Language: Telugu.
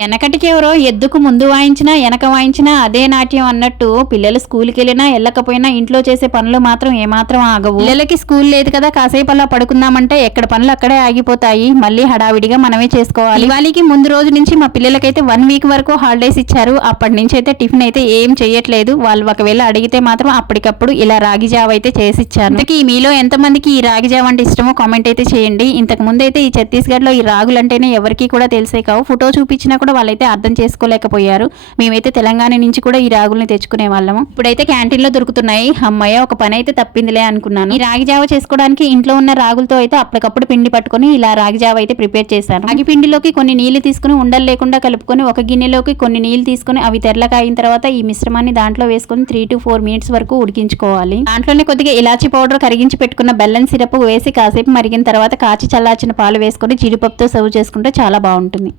వెనకటికి ఎవరో ఎద్దుకు ముందు వాయించినా వెనక వాయించినా అదే నాట్యం అన్నట్టు పిల్లలు స్కూల్కి వెళ్ళినా వెళ్ళకపోయినా ఇంట్లో చేసే పనులు మాత్రం ఏమాత్రం ఆగవు. పిల్లలకి స్కూల్ లేదు కదా కాసేపు అలా పడుకుందామంటే ఎక్కడ పనులు అక్కడే ఆగిపోతాయి. మళ్ళీ హడావిడిగా మనమే చేసుకోవాలి. వాళ్ళకి ముందు రోజు నుంచి మా పిల్లలకైతే వన్ వీక్ వరకు హాలిడేస్ ఇచ్చారు. అప్పటి నుంచి అయితే టిఫిన్ అయితే ఏం చేయట్లేదు వాళ్ళు ఒకవేళ అడిగితే మాత్రం అప్పటికప్పుడు ఇలా రాగి జావ అయితే చేసి ఇచ్చారు. ఇంతకీ మీలో ఎంతమందికి ఈ రాగి జావ అంటే ఇష్టమో కామెంట్ అయితే చేయండి. ఇంతకు ముందు అయితే ఈ ఛత్తీస్గఢ్లో ఈ రాగులు అంటేనే కూడా తెలిసే కావు. ఫోటో చూపించినా కూడా వాళ్ళైతే అర్థం చేసుకోలేకపోయారు. మేమైతే తెలంగాణ నుంచి కూడా ఈ రాగుల్ని తెచ్చుకునే వాళ్ళము. ఇప్పుడైతే క్యాంటీన్లో దొరుకుతున్నాయి. అమ్మయ్య ఒక పని అయితే తప్పిందిలే అనుకున్నాను. ఈ రాగి జావ చేసుకోవడానికి ఇంట్లో ఉన్న రాగులతో అయితే అప్పటికప్పుడు పిండి పట్టుకొని ఇలా రాగి జావ అయితే ప్రిపేర్ చేశాను. రాగి పిండిలోకి కొన్ని నీళ్ళు తీసుకుని ఉండలు లేకుండా కలుపుకొని ఒక గిన్నెలోకి కొన్ని నీళ్ళు తీసుకుని అవి తెల్లగా అయిన తర్వాత ఈ మిశ్రమాన్ని దాంట్లో వేసుకుని త్రీ టు ఫోర్ మినిట్స్ వరకు ఉడికించుకోవాలి. దాంట్లోనే కొద్దిగా ఇలాచి పౌడర్ కరిగించి పెట్టుకున్న బెల్లం సిరప్ వేసి కాసేపు మరిగిన తర్వాత కాచి చల్లార్చిన పాలు వేసుకొని జీడిపప్పుతో సర్వ్ చేసుకుంటే చాలా బాగుంటుంది.